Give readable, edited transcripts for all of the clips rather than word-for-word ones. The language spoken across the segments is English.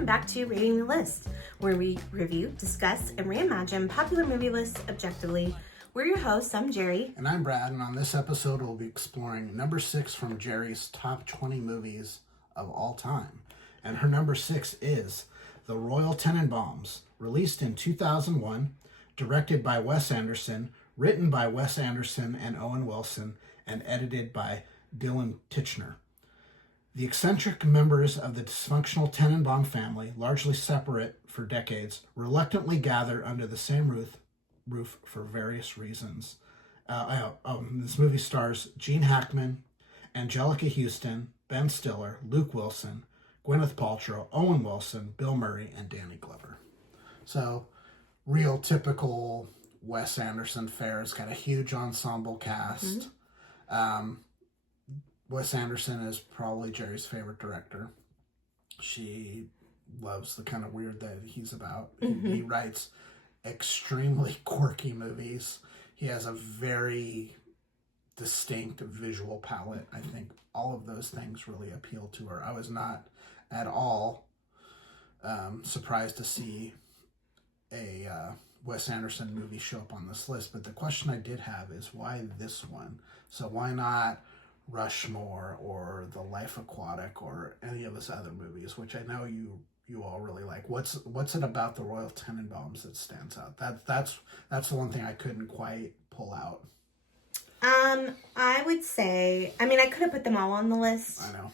welcome back to Rating the List, where we review, discuss, and reimagine popular movie lists objectively. We're your hosts, I'm Jeri. And I'm Brad, and on this episode we'll be exploring number 6 from Jeri's top 20 movies of all time. And her number 6 is The Royal Tenenbaums, released in 2001, directed by Wes Anderson, written by Wes Anderson and Owen Wilson, and edited by Dylan Tichner. The eccentric members of the dysfunctional Tenenbaum family, largely separate for decades, reluctantly gather under the same roof for various reasons. This movie stars Gene Hackman, Angelica Houston, Ben Stiller, Luke Wilson, Gwyneth Paltrow, Owen Wilson, Bill Murray, and Danny Glover. So, real typical Wes Anderson fare. It's got a huge ensemble cast. Mm-hmm. Wes Anderson is probably Jeri's favorite director. She loves the kind of weird that he's about. Mm-hmm. He writes extremely quirky movies. He has a very distinct visual palette. I think all of those things really appeal to her. I was not at all surprised to see a Wes Anderson movie show up on this list, but the question I did have is why this one? So why not Rushmore or The Life Aquatic or any of his other movies, which I know you all really like. What's it about the Royal Tenenbaums that stands out? That's the one thing I couldn't quite pull out. I would say, I could have put them all on the list. I know.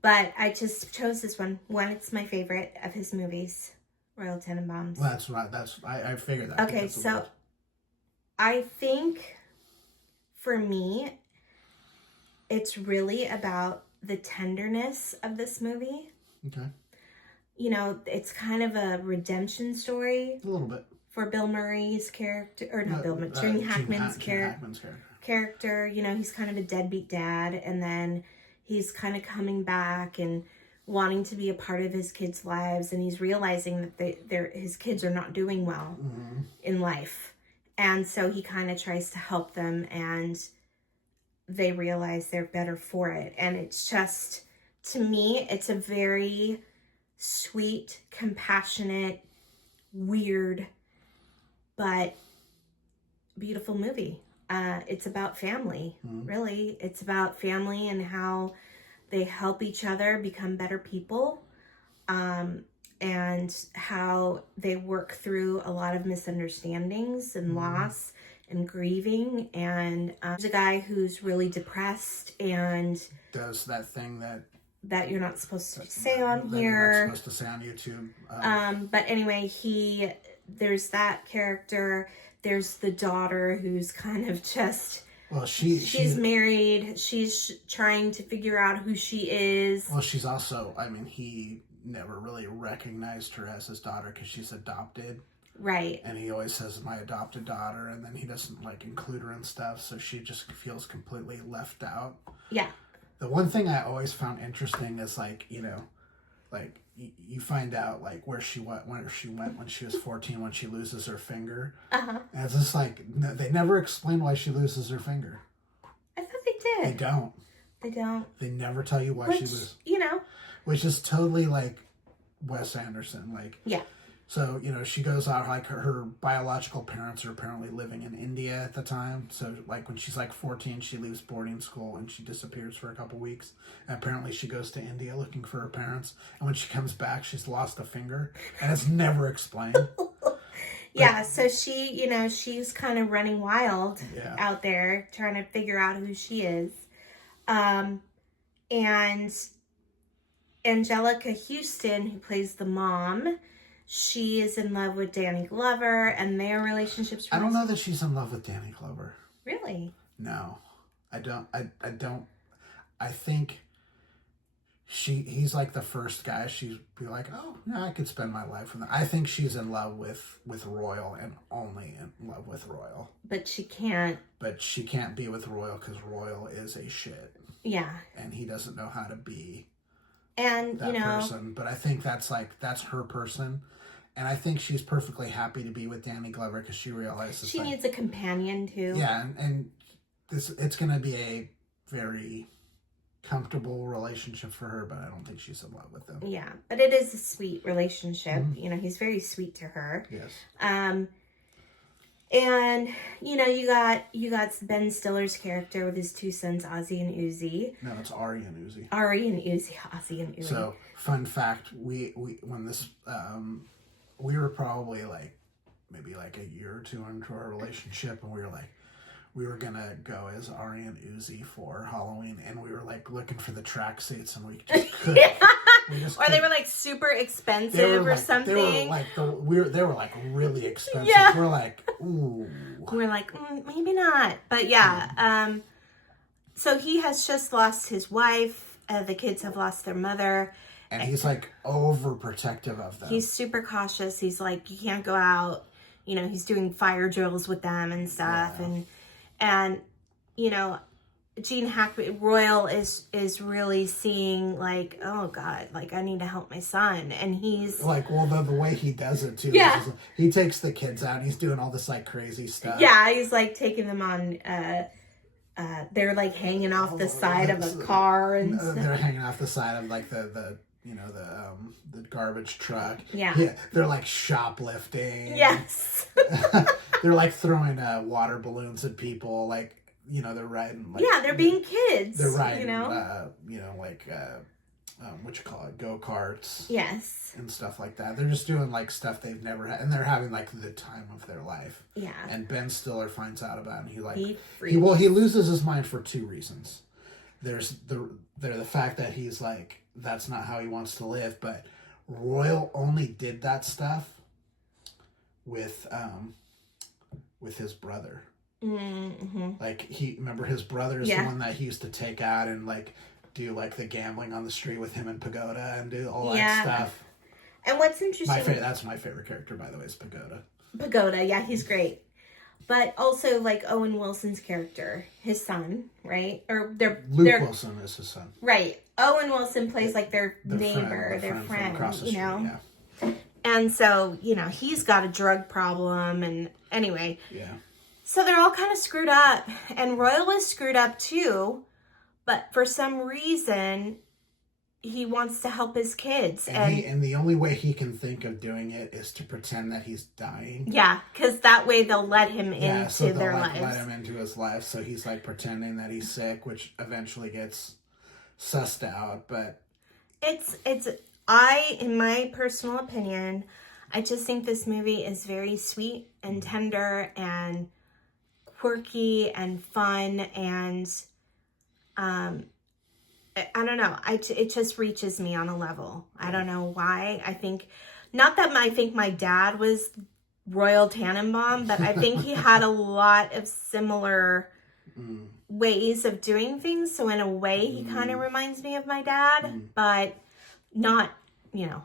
But I just chose this one. One, it's my favorite of his movies, Royal Tenenbaums. Well, that's right. I figured that. Okay, so I think for me, it's really about the tenderness of this movie. Okay. You know, it's kind of a redemption story. A little bit. For Bill Murray's character, or not Bill Murray, Gene Hackman's character. You know, he's kind of a deadbeat dad, and then he's kind of coming back and wanting to be a part of his kids' lives, and he's realizing that his kids are not doing well in life. And so he kind of tries to help them, and they realize they're better for it. And it's just, to me, it's a very sweet, compassionate, weird, but beautiful movie. It's about family, really. It's about family and how they help each other become better people, and how they work through a lot of misunderstandings and loss and grieving. And there's a guy who's really depressed and does that thing that you're not supposed to say on here. You're not supposed to say on YouTube. But anyway, there's that character. There's the daughter who's kind of just... Well, she's married. She's trying to figure out who she is. Well, she's also... he never really recognized her as his daughter because she's adopted. Right. And he always says, my adopted daughter, and then he doesn't, include her and stuff, so she just feels completely left out. Yeah. The one thing I always found interesting is, you find out, where she went when she was 14, when she loses her finger. Uh-huh. And it's just, they never explain why she loses her finger. I thought they did. They don't. They never tell you why she loses. Which is totally, Wes Anderson. Yeah. So, she goes out, her biological parents are apparently living in India at the time. So, when she's 14, she leaves boarding school and she disappears for a couple weeks. And apparently she goes to India looking for her parents. And when she comes back, she's lost a finger. And it's never explained. Yeah, so she, she's kind of running wild out there trying to figure out who she is. And Angelica Houston, who plays the mom... She is in love with Danny Glover, and their relationship's... I don't know that she's in love with Danny Glover. Really? No, I don't. I don't. I think he's the first guy she'd be like, oh, yeah, I could spend my life with him. I think she's in love with Royal and only in love with Royal. But she can't. But she can't be with Royal because Royal is a shit. Yeah. And he doesn't know how to be that person. But I think that's her person. And I think she's perfectly happy to be with Danny Glover because she realizes she needs a companion too. Yeah, and it's going to be a very comfortable relationship for her, but I don't think she's in love with him. Yeah, but it is a sweet relationship. You know, he's very sweet to her. Yes. And you know, you got Ben Stiller's character with his two sons, Ozzy and Uzi. No, it's Ari and Uzi. Ari and Uzi, Ozzy and Uzi. So, fun fact: we when this we were probably like maybe like a year or two into our relationship, and we were gonna go as Ari and Uzi for Halloween, and we were like looking for the tracksuits, and we just couldn't. Yeah. Or they were like super expensive or something. They were like really expensive. Yeah. We're like, ooh. We're like, maybe not. But yeah. So he has just lost his wife. The kids have lost their mother. And he's like overprotective of them. He's super cautious. He's like, you can't go out. You know, he's doing fire drills with them and stuff. Yeah. And you know, Gene Hackman, Royal is really seeing like, oh God, like I need to help my son. And he's like, well, the way he does it too. Yeah. Is he takes the kids out and he's doing all this like crazy stuff. Yeah. He's like taking them on, they're like hanging off the side of a car and stuff. They're hanging off the side of like the you know, the garbage truck. Yeah. They're like shoplifting. Yes. They're like throwing water balloons at people. Like, you know, they're riding. Like, yeah, they're being kids. They're riding. You know, like what you call it, go-karts. Yes. And stuff like that. They're just doing like stuff they've never had, and they're having like the time of their life. Yeah. And Ben Stiller finds out about it, and he loses his mind for two reasons. There's the fact that he's like, that's not how he wants to live, but Royal only did that stuff with his brother. Mm-hmm. Like, remember his brother's the one that he used to take out and like do like the gambling on the street with him and Pagoda and do all that stuff. And what's interesting, that's my favorite character, by the way, is Pagoda. Pagoda, yeah, he's great. But also like Owen Wilson's character, his son, right? Or Luke Wilson is his son. Right. Owen Wilson plays like their neighbor, their friend, across the you street, know? Yeah. And so, you know, he's got a drug problem, and anyway. Yeah. So they're all kind of screwed up, and Royal is screwed up too, but for some reason, he wants to help his kids. And the only way he can think of doing it is to pretend that he's dying. Yeah, because that way they'll let him into their lives. Let him into his life, so he's like pretending that he's sick, which eventually gets sussed out, but... in my personal opinion, I just think this movie is very sweet and tender and quirky and fun, and I don't know. It just reaches me on a level. I don't know why. I think my dad was Royal Tenenbaum, but I think he had a lot of similar ways of doing things. So in a way, he kind of reminds me of my dad, but not, you know.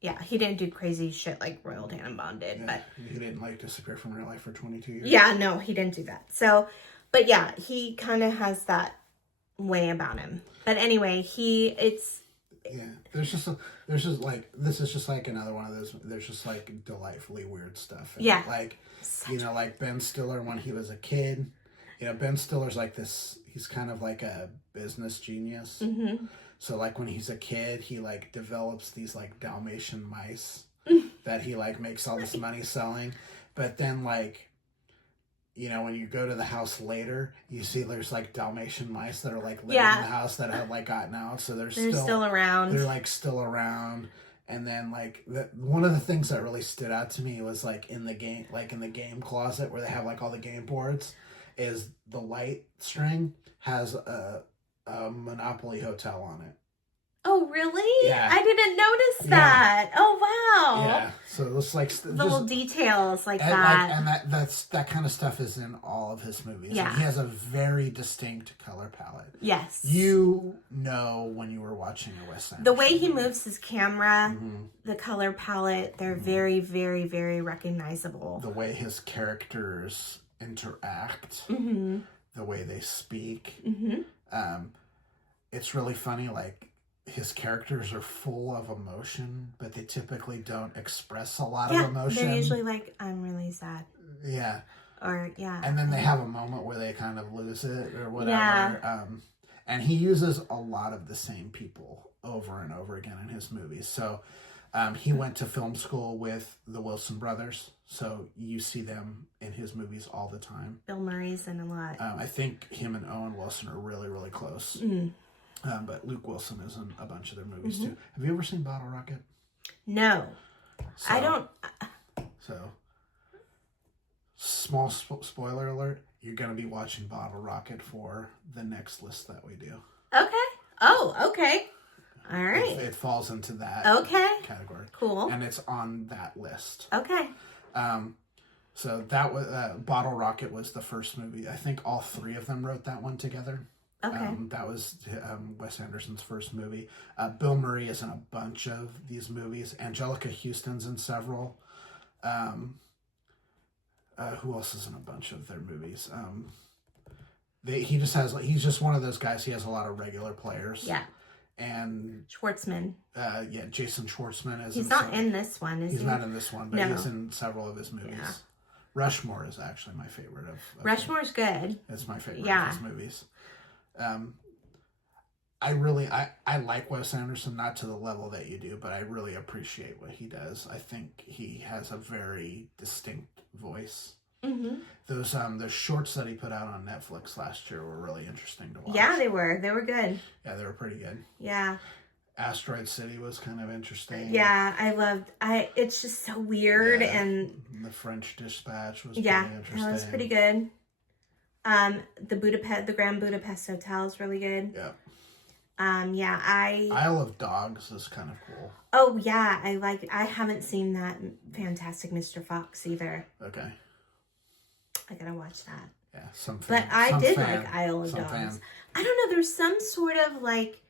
Yeah, he didn't do crazy shit like Royal Tenenbaum did, but... He didn't, like, disappear from real life for 22 years. Yeah, no, he didn't do that. So, but yeah, he kind of has that way about him. But anyway, Yeah, this is just like another one of those, there's just like delightfully weird stuff. And yeah. Like, you know, like Ben Stiller when he was a kid. You know, Ben Stiller's like this, he's kind of like a business genius. Mm-hmm. So, like, when he's a kid, he, like, develops these, like, Dalmatian mice that he, like, makes all this money selling. But then, like, you know, when you go to the house later, you see there's, like, Dalmatian mice that are, like, living in the house that have, like, gotten out. So they're still around. They're, like, still around. And then, like, one of the things that really stood out to me was, like, in the game closet where they have, like, all the game boards, is the light string has a Monopoly hotel on it. Oh, really? Yeah. I didn't notice that. Yeah. Oh, wow. Yeah. So it looks like little details like and that. And that kind of stuff is in all of his movies. Yeah. And he has a very distinct color palette. Yes. You know when you were watching a Wes Anderson. The way he moves his camera, the color palette, they're very, very, very recognizable. The way his characters interact, the way they speak. It's really funny, like, his characters are full of emotion, but they typically don't express a lot of emotion. They're usually like, I'm really sad. Yeah. Or, yeah. And then they have a moment where they kind of lose it or whatever. Yeah. And he uses a lot of the same people over and over again in his movies. So he went to film school with the Wilson brothers. So you see them in his movies all the time. Bill Murray's in a lot. I think him and Owen Wilson are really, really close. But Luke Wilson is in a bunch of their movies too. Have you ever seen Bottle Rocket? No. So, I don't. So, small spoiler alert, you're going to be watching Bottle Rocket for the next list that we do. Okay. Oh, okay. All right. It falls into that category. Cool. And it's on that list. Okay. So that was Bottle Rocket was the first movie. I think all three of them wrote that one together. Okay. That was Wes Anderson's first movie. Bill Murray is in a bunch of these movies. Angelica Houston's in several. Who else is in a bunch of their movies? He's just one of those guys. He has a lot of regular players. Yeah. And Schwartzman. Jason Schwartzman is. He's not in this one, is he? He's not in this one, but he's in several of his movies. Yeah. Rushmore is actually my favorite of Rushmore's good. It's my favorite of his movies. I like Wes Anderson, not to the level that you do, but I really appreciate what he does. I think he has a very distinct voice. Mm-hmm. Those shorts that he put out on Netflix last year were really interesting to watch. Yeah, they were. They were good. Yeah, they were pretty good. Yeah. Asteroid City was kind of interesting. Yeah, it's just so weird, and the French Dispatch was pretty interesting. That was pretty good. The Grand Budapest Hotel is really good. Yeah. Isle of Dogs is kind of cool. Oh yeah, I haven't seen that Fantastic Mr. Fox either. Okay. I gotta watch that. Yeah, like Isle of Dogs. I don't know, there's some sort of like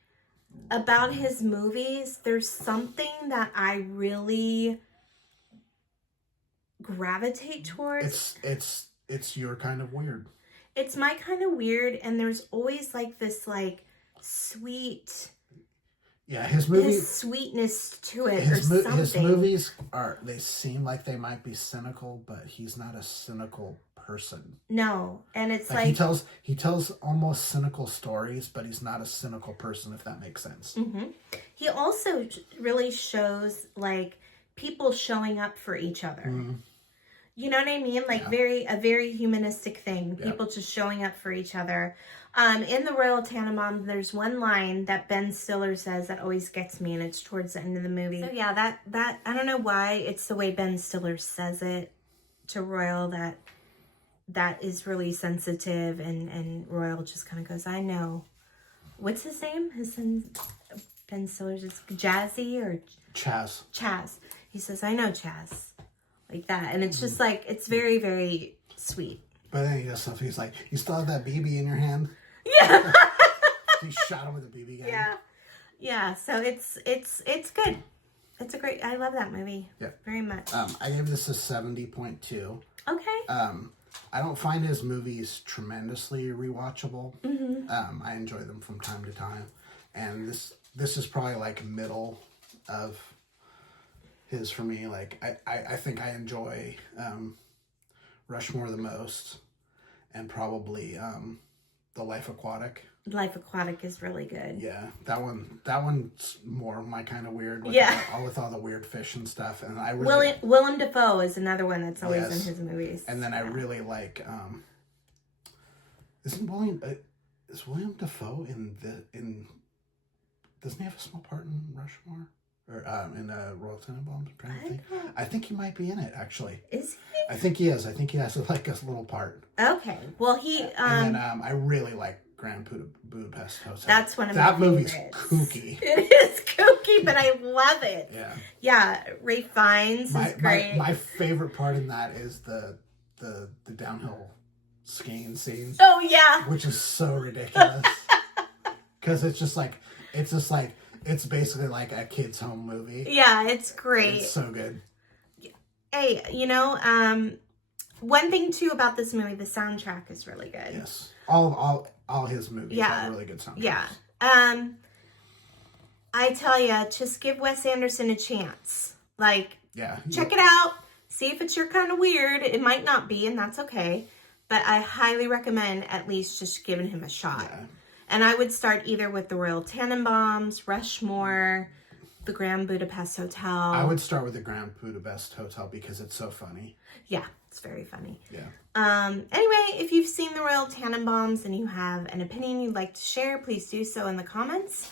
about his movies, there's something that I really gravitate towards. It's your kind of weird. It's my kind of weird, and there's always like this like sweet, his movies, sweetness to it, or something. His movies they seem like they might be cynical, but he's not a cynical person. No, and it's like he tells almost cynical stories, but he's not a cynical person, if that makes sense. Mm-hmm. He also really shows like people showing up for each other. Mm-hmm. You know what I mean? Like a very humanistic thing. People just showing up for each other. In the Royal Tenenbaums, there's one line that Ben Stiller says that always gets me, and it's towards the end of the movie. So yeah, that I don't know why it's the way Ben Stiller says it to Royal that is really sensitive, and Royal just kind of goes, I know. What's his name? Ben Stiller's is Jazzy or Chaz. Chaz. He says, I know, Chaz. Like that. And it's just like, it's very, very sweet. But then he does stuff. He's like, you still have that BB in your hand? Yeah. He shot him with a BB gun. Yeah. Yeah. So it's good. It's a great, I love that movie. Yeah. Very much. I gave this a 70.2. Okay. I don't find his movies tremendously rewatchable. Mm-hmm. I enjoy them from time to time. And this is probably like middle of his for me. Like I think I enjoy Rushmore the most, and probably The Life Aquatic. Life Aquatic is really good. Yeah, that one's more my kind of weird. With all the weird fish and stuff. And I really Willem Dafoe is another one that's always in his movies. And then I really like is William Dafoe in doesn't he have a small part in Rushmore? Or in Royal Tenenbaums? I'm trying to think. I think he might be in it, actually. Is he? I think he is. I think he has like a little part. Okay. Well, he... and then I really like Grand Budapest Hotel. That's one of my favorites. That movie's kooky. It is kooky, but I love it. Yeah. Yeah. Ray Fiennes is great. My favorite part in that is the downhill skiing scene. Oh, yeah. Which is so ridiculous. Because it's basically like a kid's home movie. Yeah, it's great. It's so good. Hey, one thing too about this movie, the soundtrack is really good. Yes. All his movies have really good soundtracks. Yeah. I tell you, just give Wes Anderson a chance. Like, check it out. See if it's your kind of weird. It might not be, and that's okay. But I highly recommend at least just giving him a shot. Yeah. And I would start either with the Royal Tenenbaums, Rushmore, the Grand Budapest Hotel. I would start with the Grand Budapest Hotel because it's so funny. Yeah, it's very funny. Yeah. Anyway, if you've seen the Royal Tenenbaums and you have an opinion you'd like to share, please do so in the comments.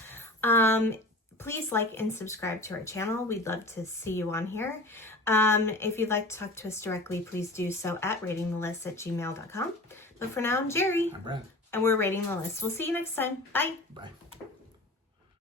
Please like and subscribe to our channel. We'd love to see you on here. If you'd like to talk to us directly, please do so at ratingthelist@gmail.com. But for now, I'm Jeri. I'm Brent. And we're Rating the List. We'll see you next time. Bye. Bye.